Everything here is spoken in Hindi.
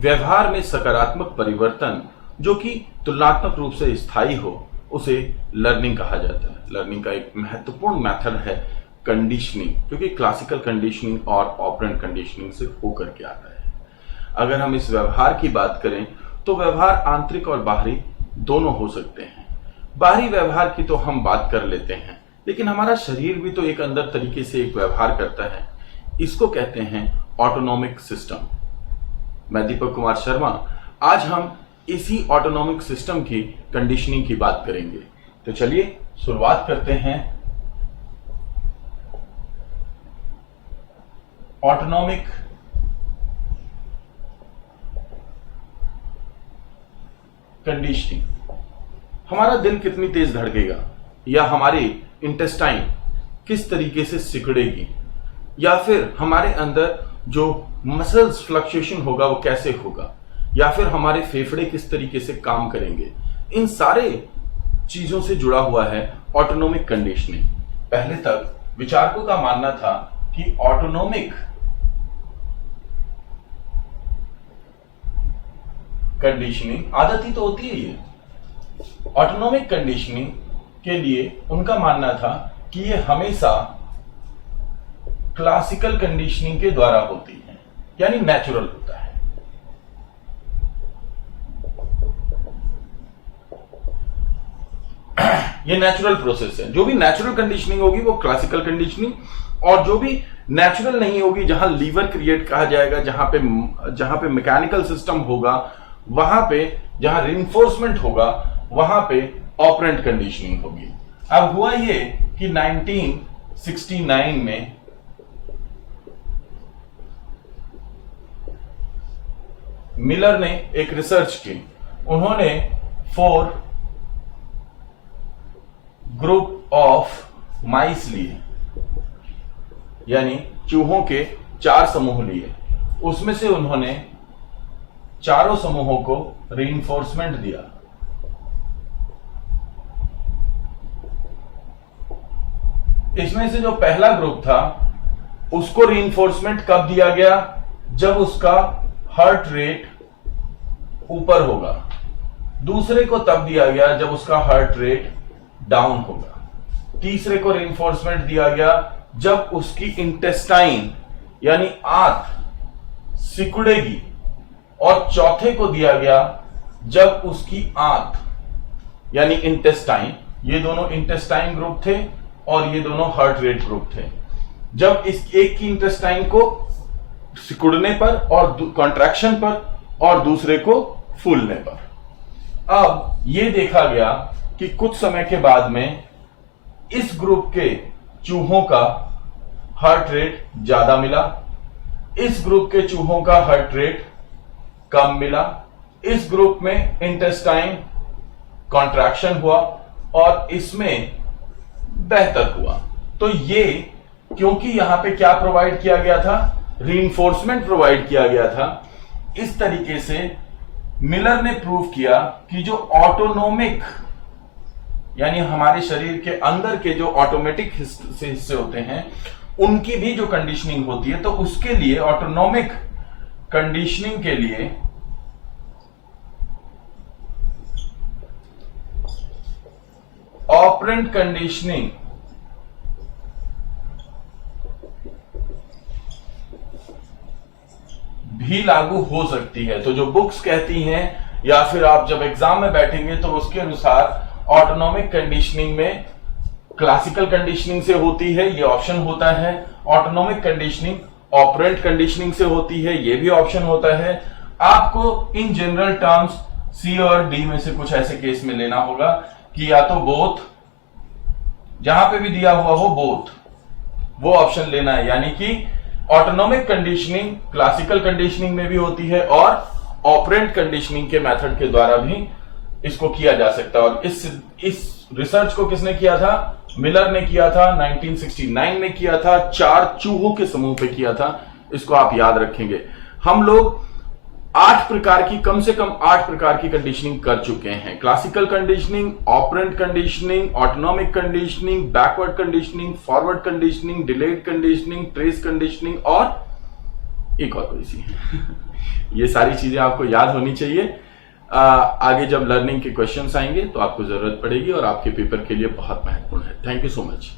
व्यवहार में सकारात्मक परिवर्तन जो कि तुलनात्मक रूप से स्थायी हो, उसे लर्निंग कहा जाता है। लर्निंग का एक महत्वपूर्ण मेथड है कंडीशनिंग, क्योंकि क्लासिकल कंडीशनिंग और ऑपरेंट कंडीशनिंग से होकर के आता है। अगर हम इस व्यवहार की बात करें तो व्यवहार आंतरिक और बाहरी दोनों हो सकते हैं। बाहरी व्यवहार की तो हम बात कर लेते हैं, लेकिन हमारा शरीर भी तो एक अंदर तरीके से एक व्यवहार करता है। इसको कहते हैं ऑटोनॉमिक सिस्टम। मैं दीपक कुमार शर्मा, आज हम इसी ऑटोनॉमिक सिस्टम की कंडीशनिंग की बात करेंगे। तो चलिए शुरुआत करते हैं ऑटोनॉमिक कंडीशनिंग। हमारा दिल कितनी तेज धड़केगा, या हमारी इंटेस्टाइन किस तरीके से सिकुड़ेगी, या फिर हमारे अंदर जो मसल्स फ्लक्चुएशन होगा वो कैसे होगा, या फिर हमारे फेफड़े किस तरीके से काम करेंगे, इन सारे चीजों से जुड़ा हुआ है ऑटोनॉमिक कंडीशनिंग। पहले तक विचारकों का मानना था कि ऑटोनॉमिक कंडीशनिंग आदत तो होती है ये। ऑटोनॉमिक कंडीशनिंग के लिए उनका मानना था कि ये हमेशा क्लासिकल कंडीशनिंग के द्वारा होती है, यानी नेचुरल होता है। ये नेचुरल प्रोसेस है। जो भी नेचुरल कंडीशनिंग होगी वो क्लासिकल कंडीशनिंग, और जो भी नेचुरल नहीं होगी, जहां लीवर क्रिएट कहा जाएगा, जहां पे मैकेनिकल सिस्टम होगा, वहां पे जहां रिइंफोर्समेंट होगा, वहां पे ऑपरेंट कंडीशनिंग होगी। अब हुआ ये कि 1969 में मिलर ने एक रिसर्च की। उन्होंने 4 ग्रुप ऑफ माइस लिए, यानी चूहों के 4 समूह लिए। उसमें से उन्होंने चारों समूहों को रीइंफोर्समेंट दिया। इसमें से जो पहला ग्रुप था उसको रीइंफोर्समेंट कब दिया गया? जब उसका हार्ट रेट ऊपर होगा। दूसरे को तब दिया गया जब उसका हार्ट रेट डाउन होगा। तीसरे को रीइंफोर्समेंट दिया गया जब उसकी इंटेस्टाइन यानी आंत सिकुड़ेगी, और चौथे को दिया गया जब उसकी आंत यानी इंटेस्टाइन, ये दोनों इंटेस्टाइन ग्रुप थे और ये दोनों हार्ट रेट ग्रुप थे, जब इस एक की इंटेस्टाइन को सिकुड़ने पर और कॉन्ट्रैक्शन पर और दूसरे को फूलने पर। अब यह देखा गया कि कुछ समय के बाद में इस ग्रुप के चूहों का हार्ट रेट ज्यादा मिला, इस ग्रुप के चूहों का हार्ट रेट कम मिला, इस ग्रुप में इंटेस्टाइन कॉन्ट्रैक्शन हुआ और इसमें बेहतर हुआ। तो ये क्योंकि यहां पे क्या प्रोवाइड किया गया था? रीइंफोर्समेंट प्रोवाइड किया गया था। इस तरीके से मिलर ने प्रूव किया कि जो ऑटोनॉमिक यानी हमारे शरीर के अंदर के जो ऑटोमेटिक हिस्से होते हैं, उनकी भी जो कंडीशनिंग होती है, तो उसके लिए ऑटोनॉमिक कंडीशनिंग के लिए ऑपरेंट कंडीशनिंग भी लागू हो सकती है। तो जो बुक्स कहती हैं या फिर आप जब एग्जाम में बैठेंगे तो उसके अनुसार ऑटोनॉमिक कंडीशनिंग में क्लासिकल कंडीशनिंग से होती है, ये ऑप्शन होता है। ऑटोनॉमिक कंडीशनिंग ऑपरेंट कंडीशनिंग से होती है, ये भी ऑप्शन होता है। आपको इन जनरल टर्म्स सी और डी में से कुछ ऐसे केस में लेना होगा कि या तो बोथ, जहां पे भी दिया हुआ हो बोथ, वो ऑप्शन लेना है। यानी कि ऑटोनॉमिक कंडीशनिंग क्लासिकल कंडीशनिंग में भी होती है और ऑपरेंट कंडीशनिंग के मेथड के द्वारा भी इसको किया जा सकता है। और इस रिसर्च को किसने किया था? मिलर ने किया था, 1969 में किया था, 4 चूहों के समूह पे किया था। इसको आप याद रखेंगे। हम लोग 8 प्रकार की, कम से कम 8 प्रकार की कंडीशनिंग कर चुके हैं। Classical conditioning, operant conditioning, autonomic conditioning, backward conditioning, forward conditioning, delayed conditioning, trace conditioning और एक और कोई सी ये सारी चीजें आपको याद होनी चाहिए। आगे जब लर्निंग के क्वेश्चंस आएंगे तो आपको जरूरत पड़ेगी और आपके पेपर के लिए बहुत महत्वपूर्ण है। Thank you so much.